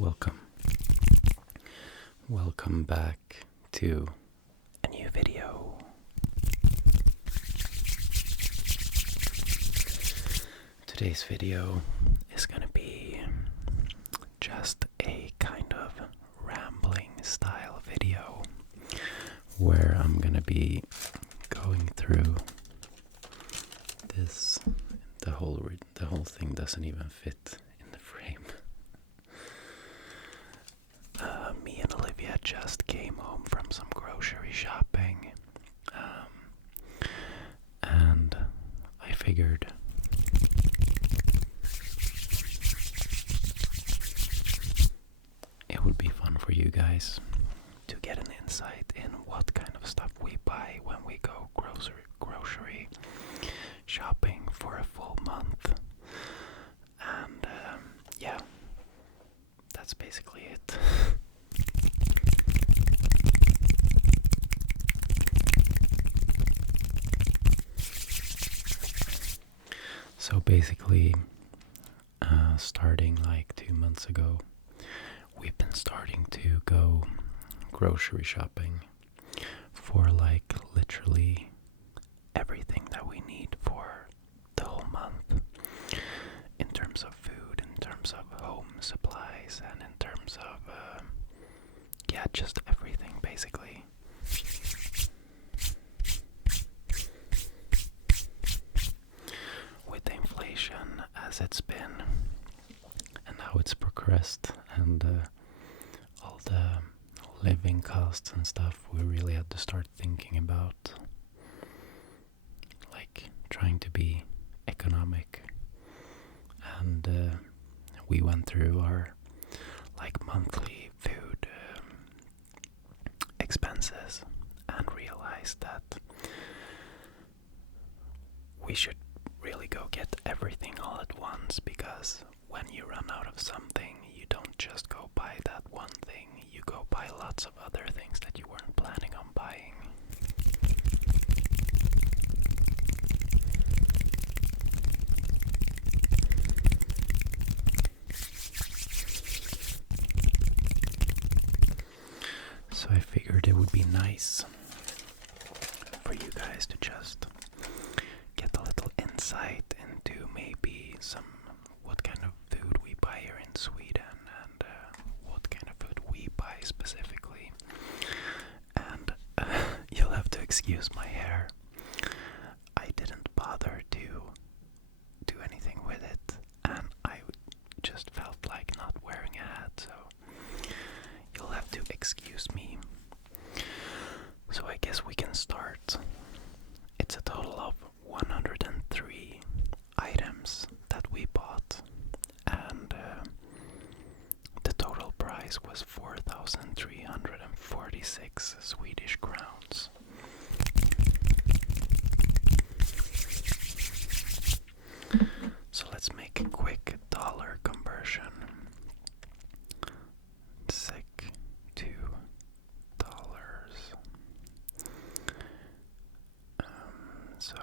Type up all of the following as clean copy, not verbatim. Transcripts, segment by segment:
Welcome. Welcome back to a new video. Today's video is gonna be just a kind of rambling style video where I'm gonna be going through this. The whole thing doesn't even fit in the frame. Me and Olivia just came home from some grocery shopping, and I figured it would be fun for you guys to get an insight in what kind of stuff we buy when we go grocery shopping for a full month. And yeah, that's basically it. So basically, starting like 2 months ago, we've been starting to go grocery shopping for like literally everything that we need for the whole month, in terms of food, in terms of home supplies, and in terms of just everything basically. With inflation as it's been and how it's progressed, and all the living costs and stuff, we really had to start thinking about like trying to be economic. And we went through our like monthly food expenses and realized that we should really go get everything all at once, because when you run out of something, you don't just go buy that one thing, you go buy lots of other things that you weren't planning on buying. So I figured it would be nice for you guys to just get a little insight into maybe what kind of food we buy here in Sweden, and what kind of food we buy specifically. And you'll have to excuse my hair. I didn't bother to do anything with it, and I just felt like not wearing a hat, so you'll have to excuse me. So I guess we can start. It's a total of 103 items that we bought, and the total price was 4,346 Swedish crowns. So let's make a quick dollar conversion. $2. So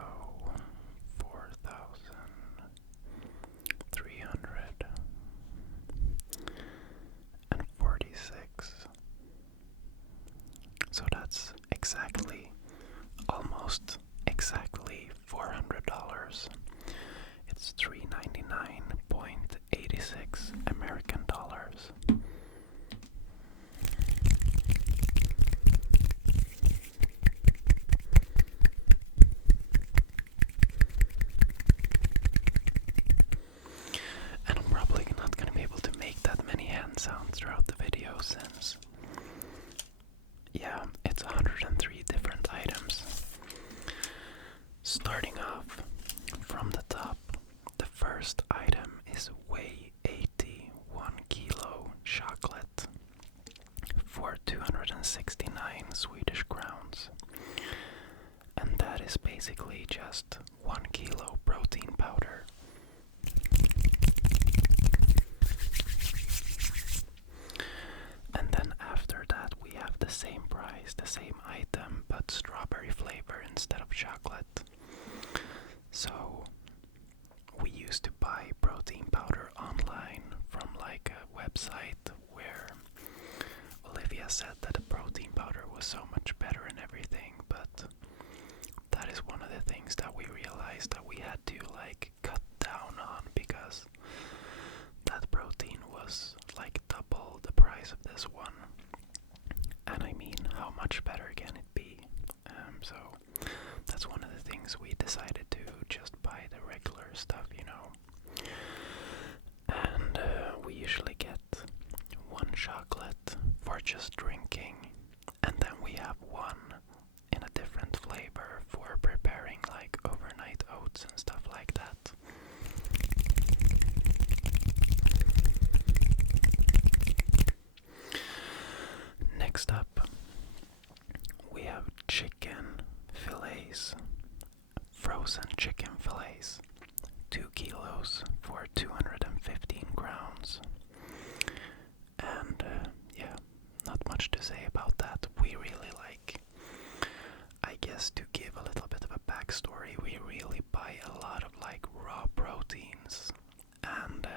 4,346. So that's almost exactly $400. It's $399.86 American dollars. And I'm probably not going to be able to make that many hand sounds throughout the video, since it's 103 different items. Starting off from the top, the first item is Weigh 80 1 kilo chocolate for 269 Swedish crowns. And that is basically just 1 kilo protein powder. And then after that we have the same price, the same item, but strawberry flavor instead of chocolate. So we used to buy protein powder online from like a website realized that we had to like cut down on, because that protein was like double the price of this one. And I mean, how much better can it be? So that's one of the things we decided to just buy the regular stuff, you know. And we usually get one chocolate for just drinking, and then we have one in a different flavor for preparing like overnight oats and stuff like that. Next up, we have chicken fillets, frozen chicken fillets, 2 kilos for 215 crowns. And yeah, not much to say about that. We really like, I guess to give a little bit of a backstory, we really buy a lot of like raw proteins and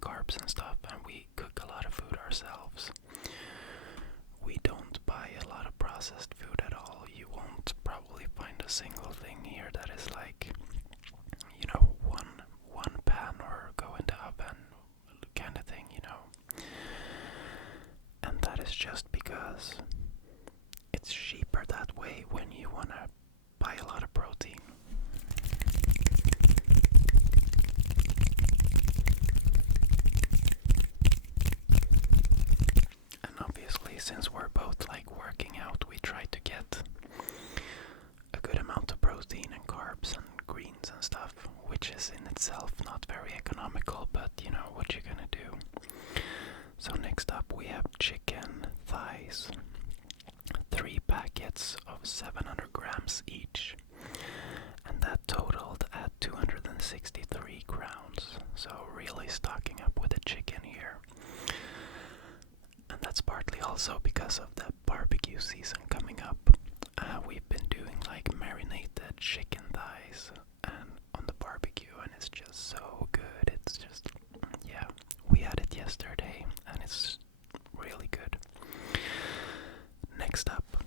carbs and stuff, and we cook a lot of food ourselves. We don't buy a lot of processed food at all. You won't probably find a single thing here that is like, you know, one pan or go in the oven kind of thing, you know. And that is just because it's cheaper that way when you want to buy a lot of protein. And obviously, since we're both like working out, we try to get a good amount of protein and carbs and greens and stuff, which is in itself not very economical, but you know what you're gonna do. So next up we have chicken thighs, 3 packets of 700 grams each, and that totaled at 263 crowns. So really stocking up with the chicken here. And that's partly also because of the barbecue season coming up. We've been doing like marinated chicken thighs and on the barbecue, and it's just so good. It's just, yeah, we had it yesterday and it's really good. Next up,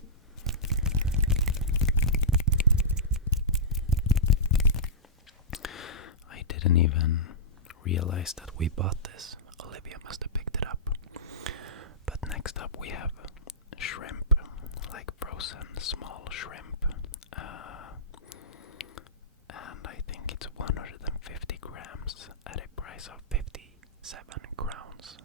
I didn't even realize that we bought this. Olivia must have picked it up. But next up we have shrimp, like frozen small shrimp. And I think it's 150 grams at a price of 57 crowns.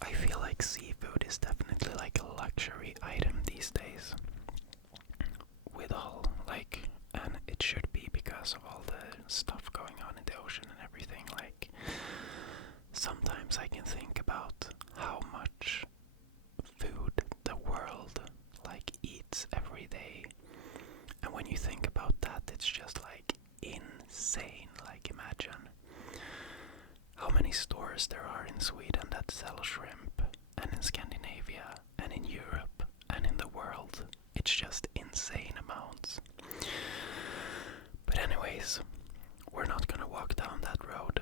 I feel like seafood is definitely like a luxury item these days. With all, like, and it should be because of all the stuff going on in the ocean and everything. Like, sometimes I can think about how much food the world like eats every day, and when you think about that, it's just like insane. Like, imagine how many stores there are in Sweden that sell shrimp, and in Scandinavia, and in Europe, and in the world. It's just insane amounts. But anyways, we're not gonna walk down that road.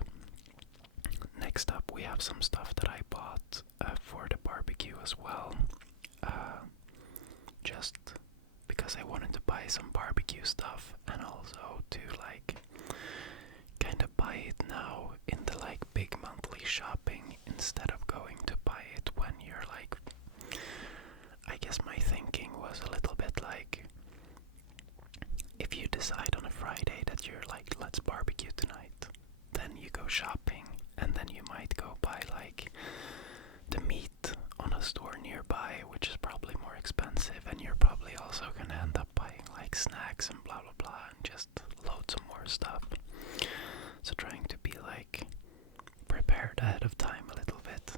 Next up we have some stuff that I bought for the barbecue as well. Just because I wanted to buy some barbecue stuff, and also to like kind of buy it now in the like big monthly shopping instead of going to buy it when you're like, I guess my thinking was a little bit like, if you decide on a Friday that you're like, let's barbecue tonight, then you go shopping, and then you might go buy like the meat on a store nearby, which is probably more expensive, and you're probably also gonna end up buying like snacks and blah blah blah and just loads of more stuff. So trying to be like prepared ahead of time a little bit.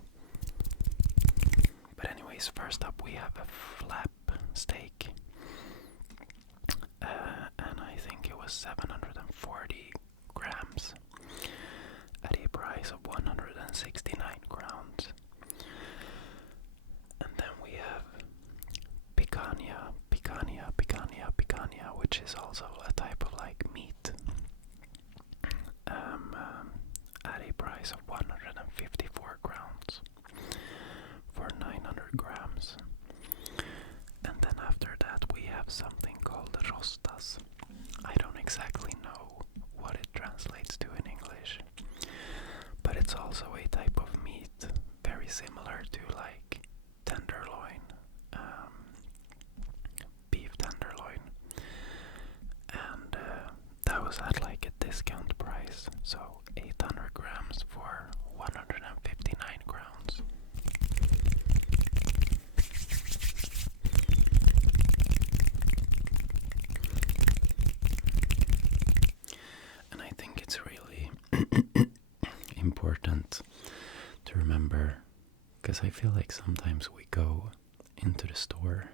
But anyways, first up we have a flap steak, and I think it was 740 grams at a price of 169 crowns. And then we have picanha, which is also a type of like meat, at a price of 154 crowns. to remember, because I feel like sometimes we go into the store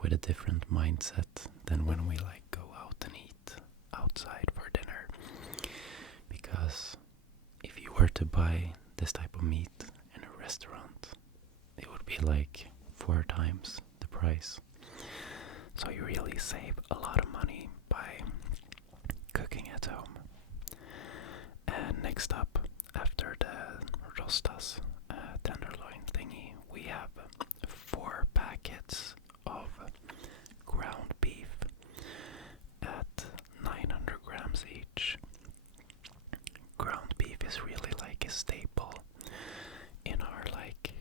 with a different mindset than when we like go out and eat outside for dinner. Because if you were to buy this type of meat in a restaurant, it would be like 4 times the price. So you really save a lot of money by cooking at home. And next up, after the rostas tenderloin thingy, we have 4 packets of ground beef at 900 grams each. Ground beef is really like a staple in our like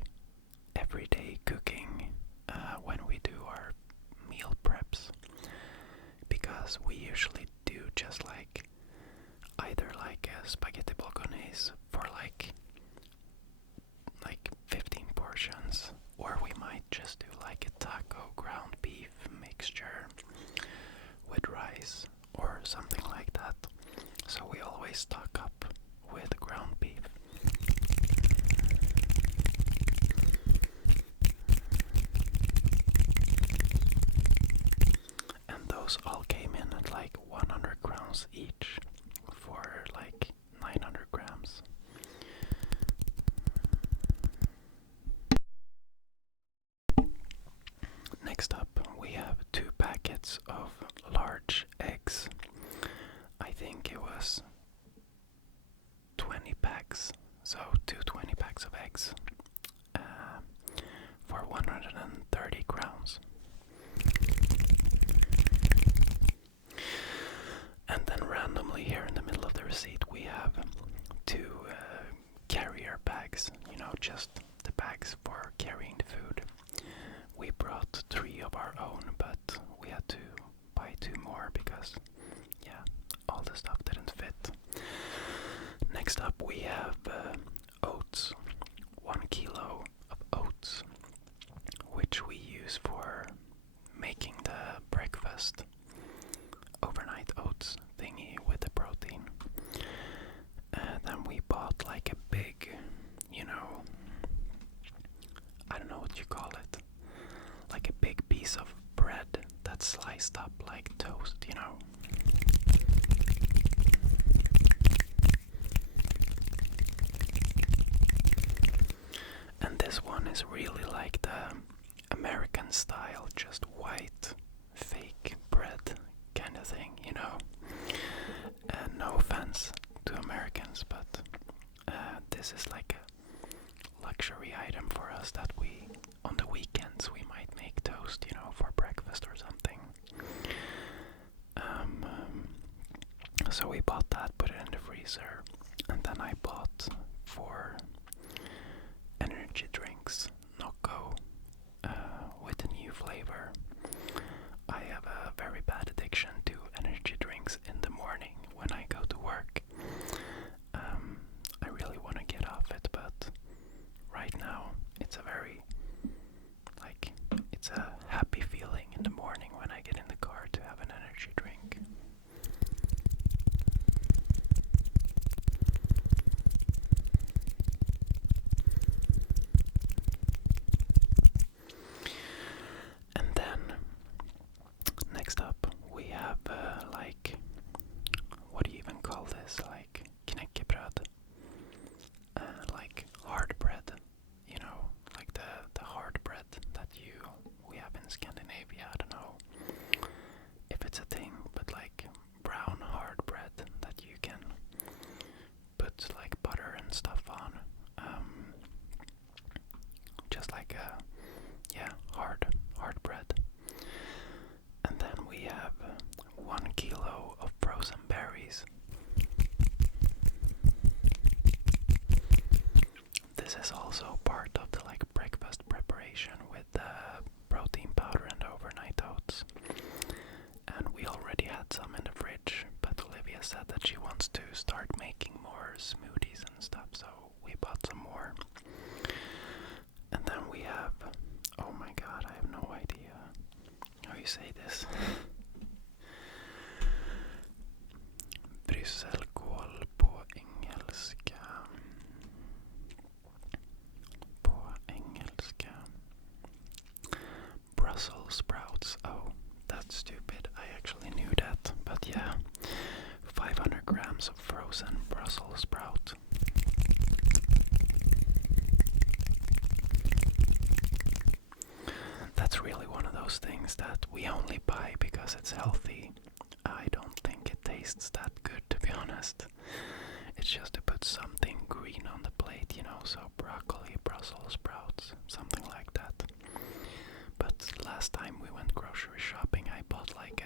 everyday cooking when we do our meal preps, because we usually do just like either like a spaghetti bolognese for like 15 portions, or we might just do like a taco ground beef mixture with rice or something like that. So we always stock up with ground beef. And those all came in at like 100 crowns each for like 900 grams. Next up, we have 2 packets of large eggs. I think it was 20 packs, so 2 20 packs of eggs for 130 crowns. And then randomly here in the middle of the receipt we have 2 carrier bags, you know, just the bags for carrying the food. We brought 3 of our own, but we had to buy 2 more because, yeah, all the stuff didn't fit. Next up we have oats, 1 kilo of oats, which we use for making the breakfast overnight oats thingy with the protein. Then we bought like a big, you know, I don't know what you call it, like a big piece of bread that's sliced up like toast, you know. And this one is really like the American style, just white, fake bread kind of thing, you know. And no offense to Americans, but this is like a luxury item for us that we, on the weekends, we might make toast, you know, for breakfast or something. So we bought that, put it in the freezer, and then I bought 4 energy drinks, Nocco, with a new flavor. I have a very bad addiction to energy drinks in the morning when I go to work. I really want to get off it, but right now it's a very, like, it's a happy feeling in the morning when I get in the car to have an energy drink. And then next up we have like, what do you even call this, like knäckebröd, like hard bread, you know, like the hard bread that we have in Scandinavia. I don't know if it's a thing, but like brown hard bread that you can put like butter and stuff on, just like a, yeah, hard bread. And then we have 1 kilo of frozen berries. This is also part of the like breakfast preparation with the protein powder and overnight oats. And we already had some in the fridge, but Olivia said that she wants to start making more smoothies and stuff, so we bought some more. And then we have, oh my god, I have no idea how you say this. Brysselkål på engelska. those things that we only buy because it's healthy. I don't think it tastes that good, to be honest. It's just to put something green on the plate, you know, so broccoli, Brussels sprouts, something like that. But last time we went grocery shopping, I bought like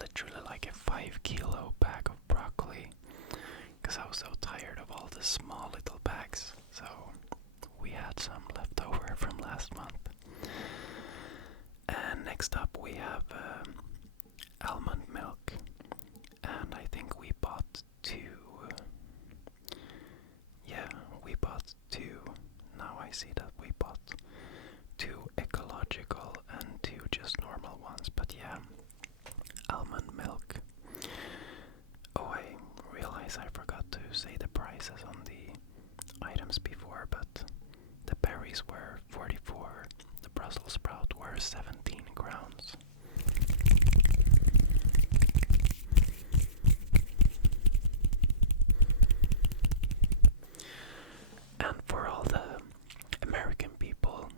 literally like a 5 kilo bag of broccoli, because I was so tired of all the small little bags. So we had some left over from last month. And next up we have almond milk, and I think we bought two. Yeah, we bought two. Now I see that we bought two ecological and two just normal ones, but yeah, almond milk. Oh, I realize I forgot to say the prices on the items before, but the berries were 44, the Brussels sprout were 17 crowns. And for all the American people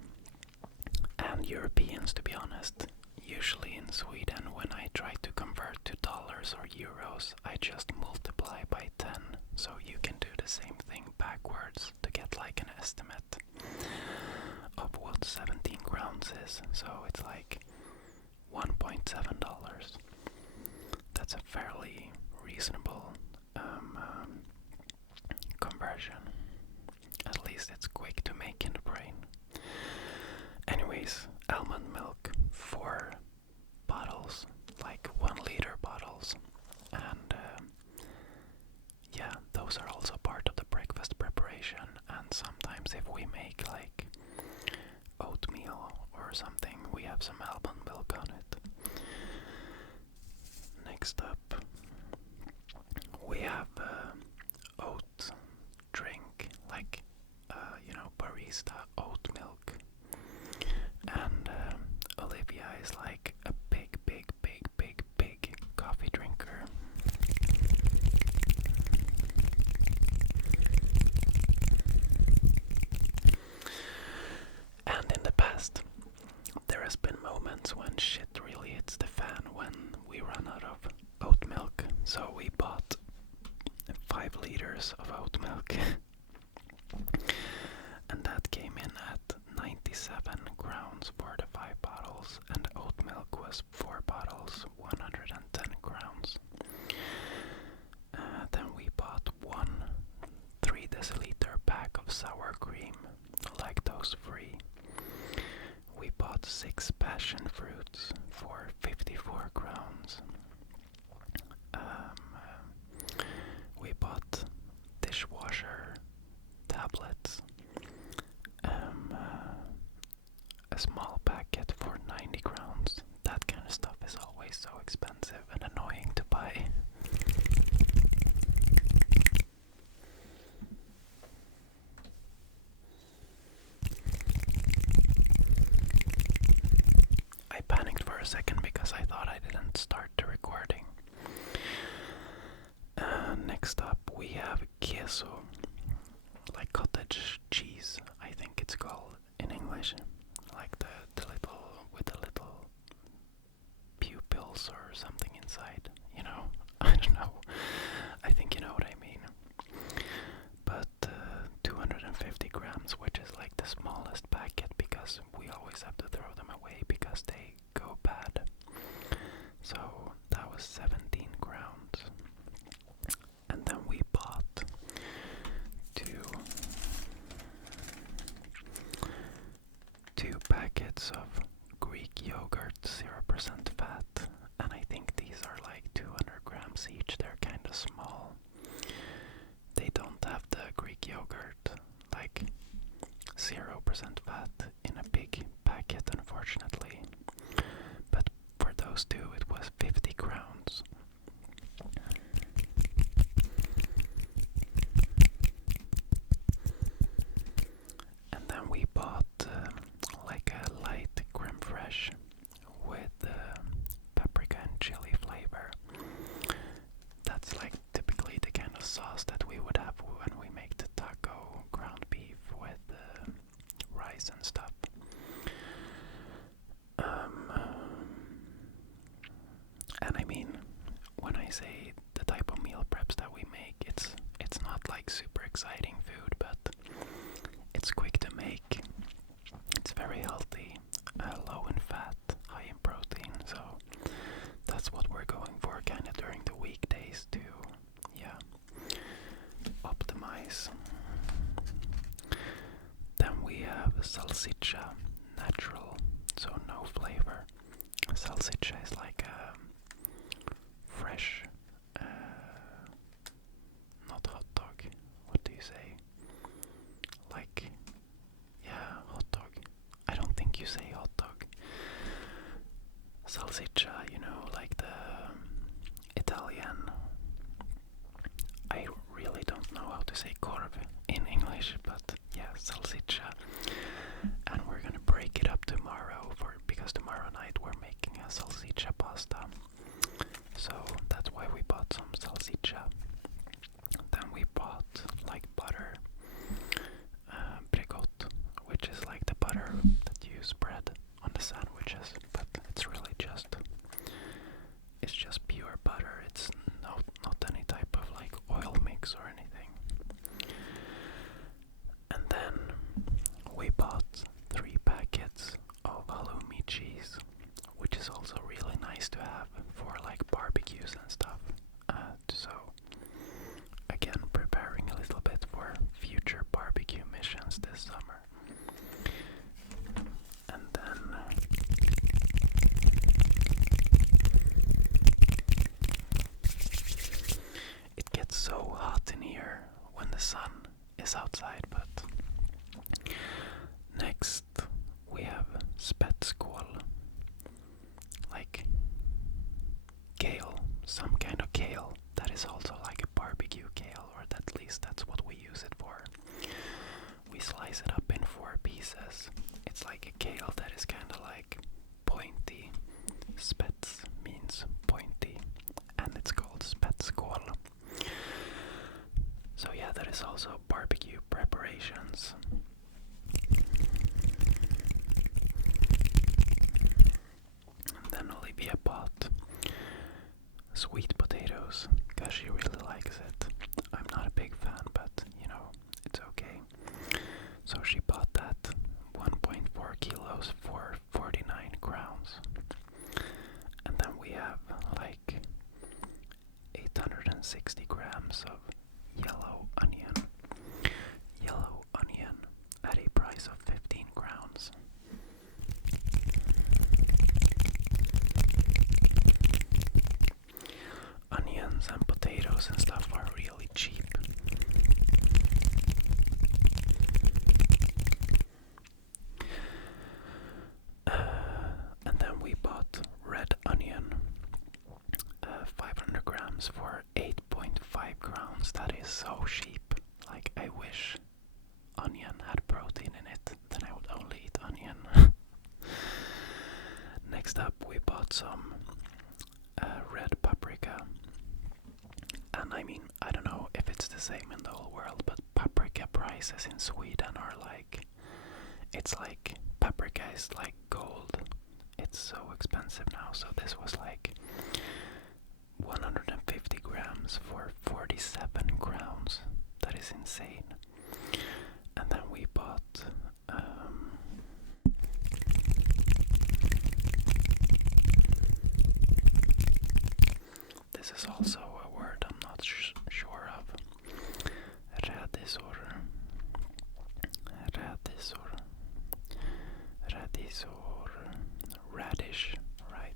and Europeans, to be honest, usually in Sweden when I try to convert to dollars or euros, I just multiply by 10, so you can do the same thing backwards to get like an estimate of what 17 crowns is. So it's like $1.7. That's a fairly reasonable conversion. At least it's quick to make in the brain. Anyways, almond milk, 4 bottles, like 1 liter bottles, and yeah, those are also part of the breakfast preparation. And sometimes if we make like oatmeal or something, we have some almond milk on it. Next up, we have oat drink, like you know, barista oat milk. And Olivia is like a big coffee drinker. And in the past, there has been moments when shit really hits the fan when we run out of oat milk. So we bought 5 liters of oat milk. And that came in at 97 crowns for the 5 bottles, and oat milk was 4 bottles, 110 crowns. Then we bought 1 3 deciliter pack of sour cream, lactose free. We bought 6 passion fruits for 54 crowns. We bought dishwasher tablets. A small packet for 90 crowns. That kind of stuff is always so expensive and annoying to buy. I panicked for a second because I thought I didn't start the recording. Next up we have queso, like cottage cheese, I think it's called in English, like the little, with the little pupils or something inside, you know, I don't know, I think you know what I mean. But 250 grams, which is like the smallest packet, because we always have to throw them away because they go bad. So that was 17 crowns. And then we bought 2 packets of Greek yogurt, 0% fat, and I think these are like 200 grams each. They're kind of small. They don't have the Greek yogurt, like 0% fat in a big packet, unfortunately. But for those 2, it was 50 crowns. And then we bought like a light creme fraiche with paprika and chili flavor. That's like typically the kind of sauce that we would have when we make the taco ground beef with rice and stuff. we make. It's not like super exciting food, but it's quick to make. It's very healthy, low in fat, high in protein. So that's what we're going for kind of during the weekdays to, yeah, optimize. Then we have salsiccia, natural, so no flavor. Salsiccia is like a fresh, not hot dog. What do you say? Like, yeah, hot dog. I don't think you say hot dog. Salsiccia, you know, like the Italian. I really don't know how to say corv in English, but yeah, salsiccia. And we're gonna break it up tomorrow because tomorrow night we're making a salsiccia pasta. So that's why we bought some salsiccia. Then we bought like butter, bricot, which is like the butter that you spread on the sandwiches, but it's really just pure butter. It's not any type of like oil mix or anything. And then we bought 3 packets of halloumi cheese, which is also really nice to have for like barbecues and stuff. So again, preparing a little bit for future barbecue missions this summer. And then it gets so hot in here when the sun is outside, but next we have spetskål, like kale, some kind of kale that is also like a barbecue kale, or at least that's what we use it for. We slice it up in 4 pieces. It's like a kale that is kind of like pointy. Spets means pointy, and it's called spetskål. So yeah, that is also barbecue preparations. And then Olivia bought sweet potatoes because she really likes it. I'm not a big fan, but you know, it's okay. So she bought that 1.4 kilos for 49 crowns. And then we have like 860 grams of yellow onion at a price of 15 crowns. Onions and potatoes and stuff are really cheap. And then we bought red onion, 500 grams for 8.5 crowns. That is so cheap. Like, I wish onion had protein in it, then I would only eat onion. Next up, we bought some red paprika. And I mean, I don't know if it's the same in the whole world, but paprika prices in Sweden are like, it's like, paprika is like gold. It's so expensive now. So this was like 150 grams for 47 crowns. That is insane. And then we bought this is also a word I'm not sure of. Radish, right?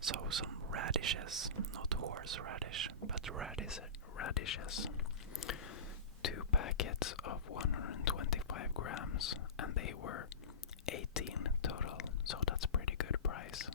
So some radishes, not horseradish, but radishes. 2 packets of 125 grams, and they were 18 total, so that's pretty good price.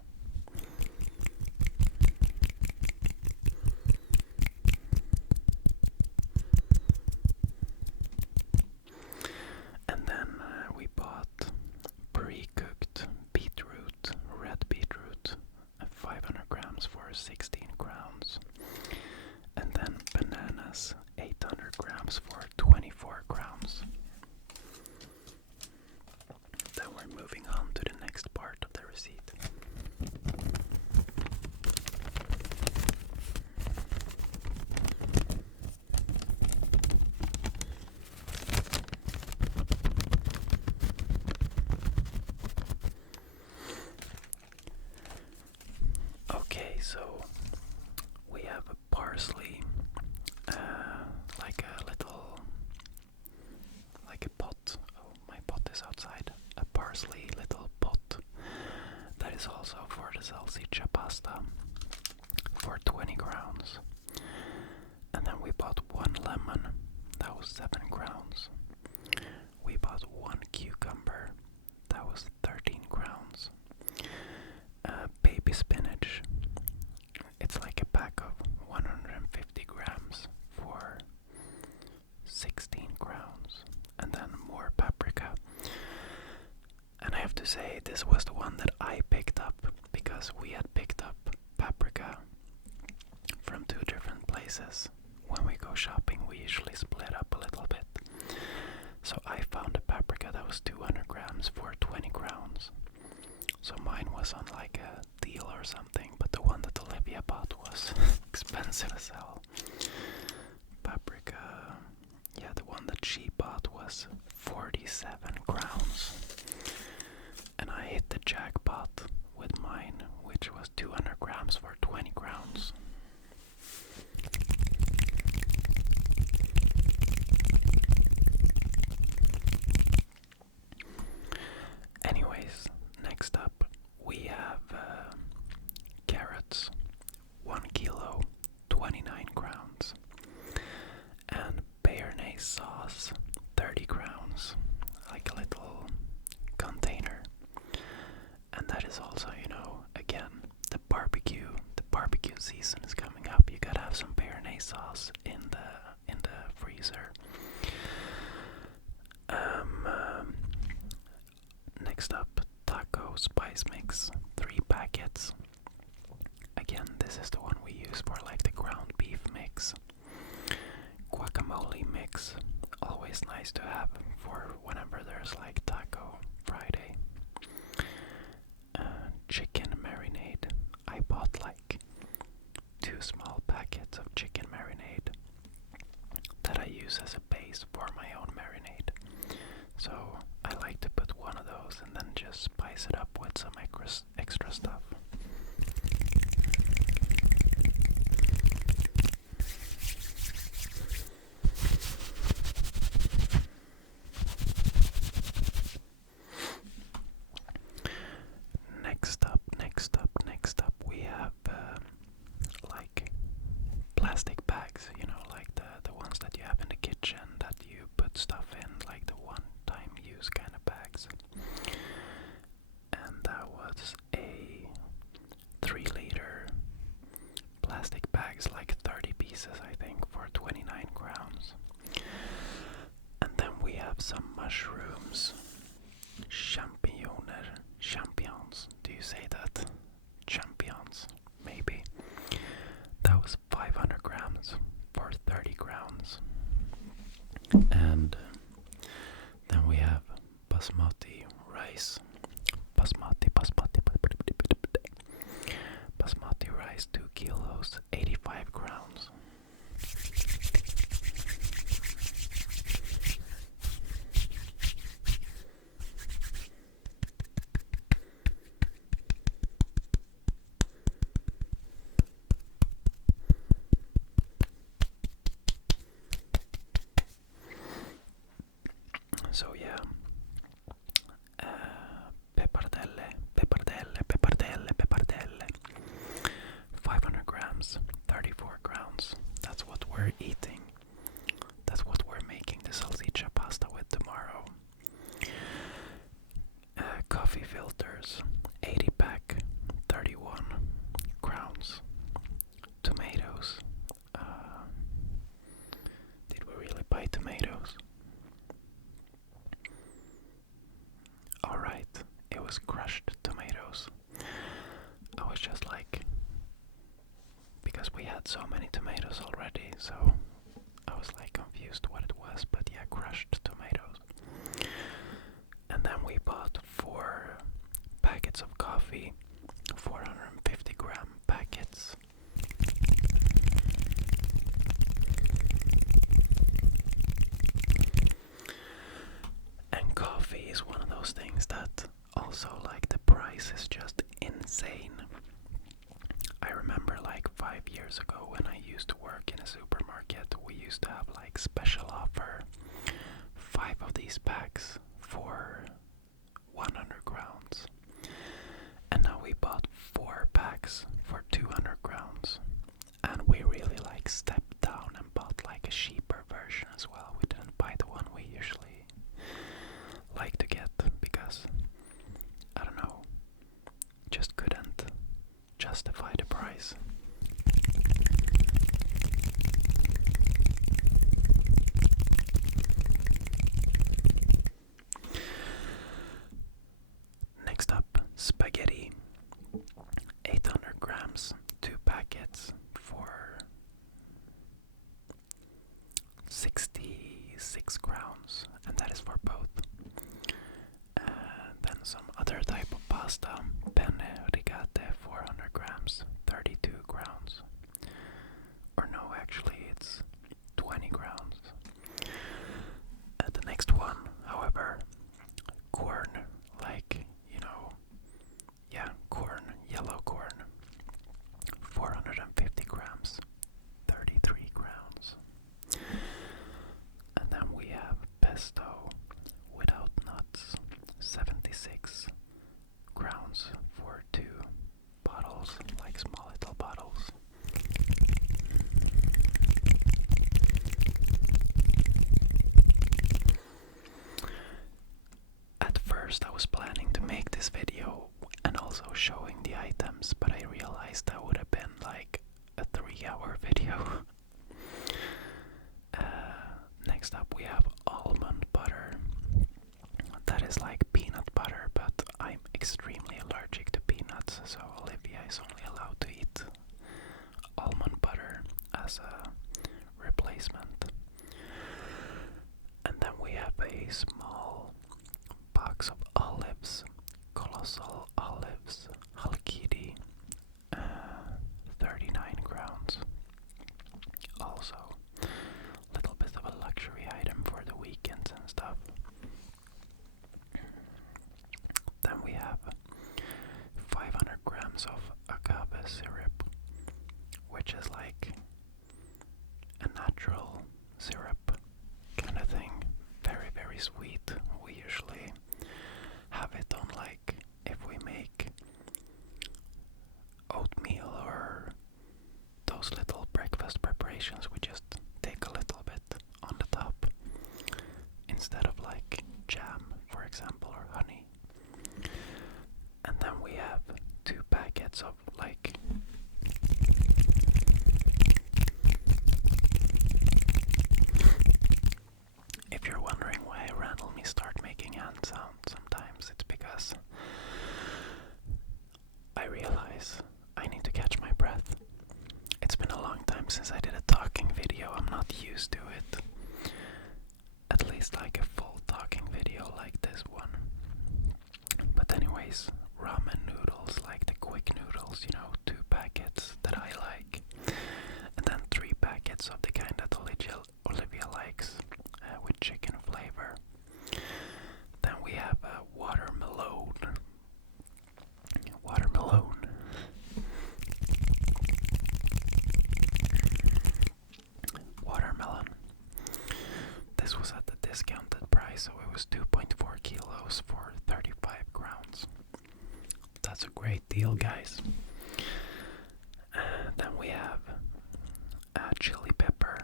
salsiccia pasta for 20 crowns. And then we bought 1 lemon, that was 7 crowns. We bought 1 cucumber, that was 13 crowns. Baby spinach, it's like a pack of 150 grams for 16 crowns. And then more paprika. And I have to say, this was the one that I picked up because we had picked up paprika from 2 different places. When we go shopping, we usually split up a little bit. So I found a paprika that was 200 grams for 20 crowns. So mine was on like a deal or something, but the one that Olivia bought was expensive as hell. Paprika, yeah, the one that she bought was 47 crowns. And I hit the jackpot with mine, which was 200 grams for 20 crowns. Anyways, next up we have carrots, 1 kilo, 29 crowns, and béarnaise sauce, 30 crowns, like a little container. And that is also, again, the barbecue season is coming up. You gotta have some béarnaise sauce in the freezer. Next up, taco spice mix, 3 packets. Again, this is the one we use for like the ground beef mix. Guacamole mix, always nice to have for whenever there's like Taco Friday. Chicken marinade, I bought like 2 small packets of chicken marinade that I use as a base for my own marinade. So I like to put one of those and then just spice it up with some extra stuff. Next up, we have like plastic bags, like the ones that you have in the kitchen that you put stuff in, like the one-time use kind of bags. And that was a 3-liter plastic bags, like 30 pieces, I think, for 29 crowns. And then we have some mushrooms, champignons, do you say that? Champions, maybe. That was 500 grams for 30 crowns. And then we have basmati rice. Basmati rice, 2 kilos, 85 crowns. So yeah, peppardelle, 500 grams, 34 crowns. That's what we're eating. That's what we're making the salsiccia pasta with tomorrow. Coffee filters, 80 pack, 31 crowns. Tomatoes. Did we really buy tomatoes? Alright, it was crushed tomatoes. I was just like, because we had so many tomatoes already, so I was like confused what it was, but yeah, crushed tomatoes. And then we bought 4 packets of coffee, 450 gram packets. And coffee is one of those things that also, like, the price is just insane. I remember like 5 years ago when I used to work in a supermarket, we used to have like special offer, 5 of these packs for 100 crowns. And now we bought 4 packs for 200 crowns. And we really like stepped down and bought like a cheaper version as well. We didn't buy the one we usually like to get because, I don't know, just couldn't justify the price. Next up, spaghetti. 800 grams, 2 packets for 66 crowns, and that is for both. And then some other type of pasta, penne rigate, 400 grams, 32 crowns. Or no, actually it's 20 crowns. The next one, however, corn, like, you know, yeah, corn, yellow corn, 450 grams, 33 crowns. And then we have pesto without nuts, 76 crowns for 2 bottles, like small little bottles. At first I was planning to make this video and also showing the items, but I realized that would have been like a 3-hour video. Next up we have almond butter. That is like peanut butter, but I'm extremely allergic to peanuts, so Olivia is only allowed to eat almond butter as a replacement. And then we have a small box of olives, colossal olives, halkidi, 39 crowns. Also, a little bit of a luxury item for the weekends and stuff. Then we have 500 grams of agave syrup, which is like a natural syrup kind of thing. Very, very sweet. We usually have it on, like, if we make oatmeal or those little breakfast preparations, we just take a little bit on the top instead of like jam, for example, or honey. And then we have 2 packets of like if you're wondering why I randomly start making hand sounds sometimes, it's because I realize I need to catch my breath. It's been a long time since I did a talking video. I'm not used to it. At least like a full talking video like this one. But anyways, ramen noodles, like the quick noodles, you know, 2 packets that I like. And then 3 packets of the kind that Olivia likes, with chicken flavor. Then we have watermelon. Watermelon. This was at the discounted price, so it was 2.4 kilos for 35 crowns. That's a great deal, guys. Then we have chili pepper,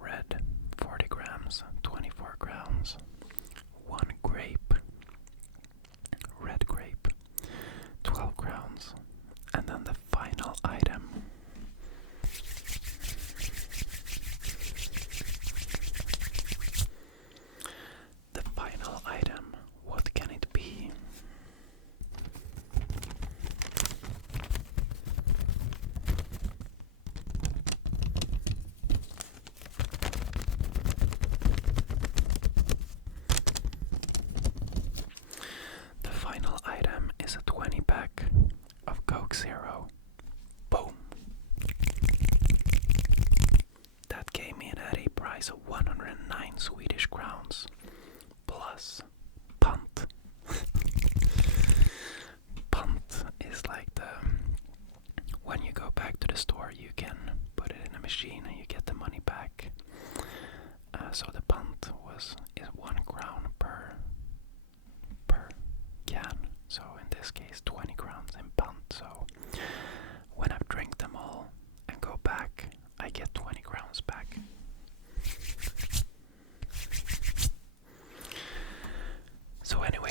red, 40 grams, 24 crowns. 1 grape, red grape, 12 crowns. And then the final item. The final item, what can it be?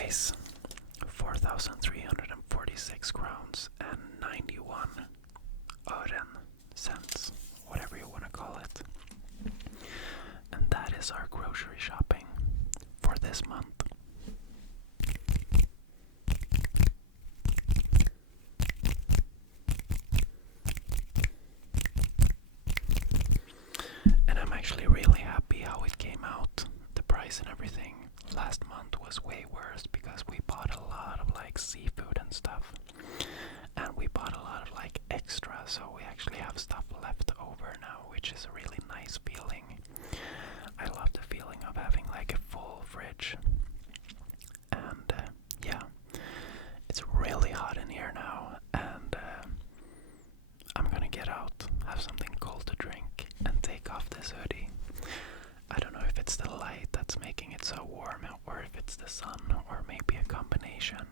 price 4,346 crowns and 91 ören cents, whatever you want to call it. And that is our grocery shopping for this month. And I'm actually really happy how it came out, the price and everything. Last month was way worse because we bought a lot of like seafood and stuff. And we bought a lot of like extra, so we actually have stuff left over now, which is a really nice feeling. I love the feeling of having like a full fridge. And yeah, it's really hot in here now, and I'm gonna get out, have something cold to drink, and take off this hoodie. I don't know if it's the light that's making it so warm, or if it's the sun, or maybe a combination.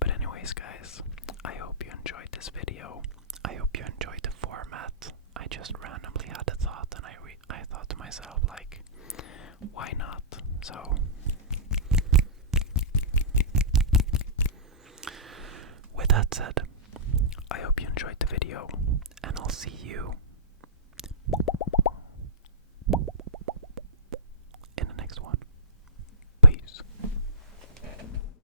But anyways, guys, I hope you enjoyed this video. I hope you enjoyed the format. I just randomly had a thought, and I thought to myself, like, why not? So with that said, I hope you enjoyed the video, and I'll see you